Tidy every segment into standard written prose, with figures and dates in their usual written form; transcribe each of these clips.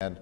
And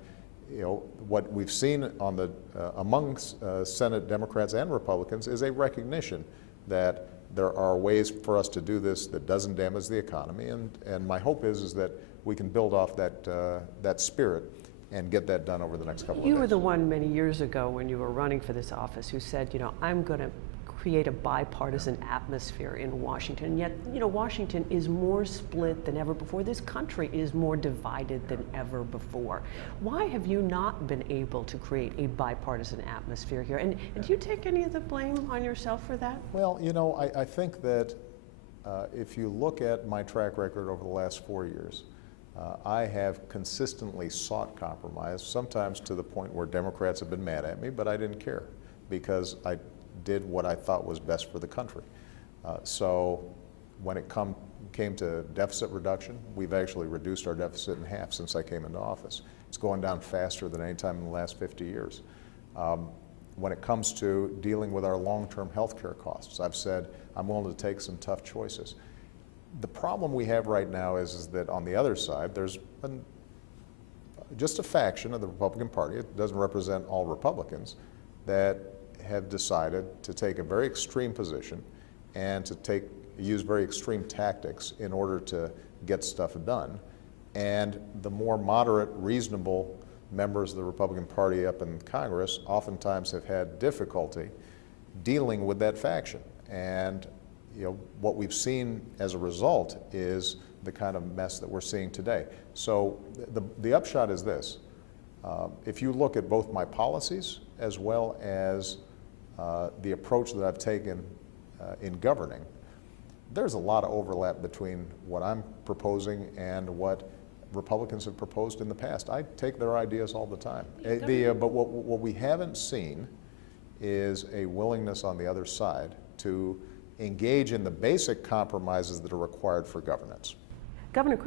what we've seen on the amongst Senate Democrats and Republicans is a recognition that there are ways for us to do this that doesn't damage the economy, and my hope is that we can build off that spirit and get that done over the next couple of days. You were the one many years ago when you were running for this office who said, I'm going to create a bipartisan atmosphere in Washington. Yet, Washington is more split than ever before. This country is more divided than ever before. Why have you not been able to create a bipartisan atmosphere here? And do you take any of the blame on yourself for that? Well, I think that if you look at my track record over the last 4 years, I have consistently sought compromise, sometimes to the point where Democrats have been mad at me, but I didn't care because I did what I thought was best for the country. So when it came to deficit reduction, we've actually reduced our deficit in half since I came into office. It's going down faster than any time in the last 50 years. When it comes to dealing with our long-term health care costs, I've said I'm willing to take some tough choices. The problem we have right now is that on the other side, there's just a faction of the Republican Party, it doesn't represent all Republicans, that have decided to take a very extreme position and to use very extreme tactics in order to get stuff done. And the more moderate, reasonable members of the Republican Party up in Congress oftentimes have had difficulty dealing with that faction. And what we've seen as a result is the kind of mess that we're seeing today. So the upshot is this. If you look at both my policies as well as the approach that I've taken in governing, there's a lot of overlap between what I'm proposing and what Republicans have proposed in the past. I take their ideas all the time. But what we haven't seen is a willingness on the other side to engage in the basic compromises that are required for governance. Governor